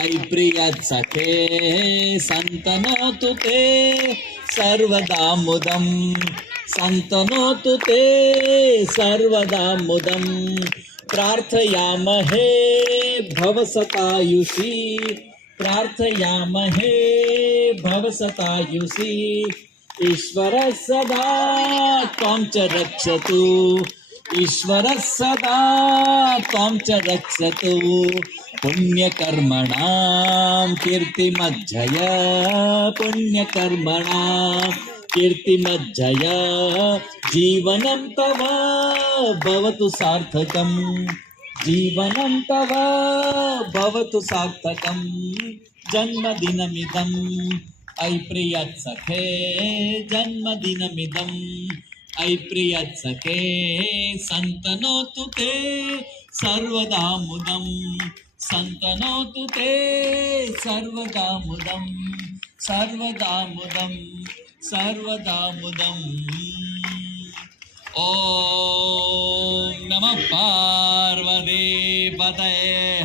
ऐ प्रियसखे सन्तनोतु ते सर्वदा मुदं सन्तनोतु ते सर्वदा मुदं प्रार्थयामहे भवसतायुषी प्रार्थयामहे भवसतायुषी ईश्वरः सदा त्वां च रक्षतु ईश्वरः सदा त्वां च रक्षतु पुण्यकर्मणां कीर्तिमज्जय पुण्यकर्मणां कीर्तिमज्जय जीवनं तव भवतु सार्थकं जीवनं तव भवतु सार्थकं जन्मदिनमिदं ऐ प्रियसखे जन्मदिनमिदं ऐ प्रियसखे सन्तनोतु ते सर्वदा मुदं सन्तनोतु ते सर्वदा मुदं सर्वदा मुदं सर्वदा मुदम् ॐ नमः पार्वती पतये।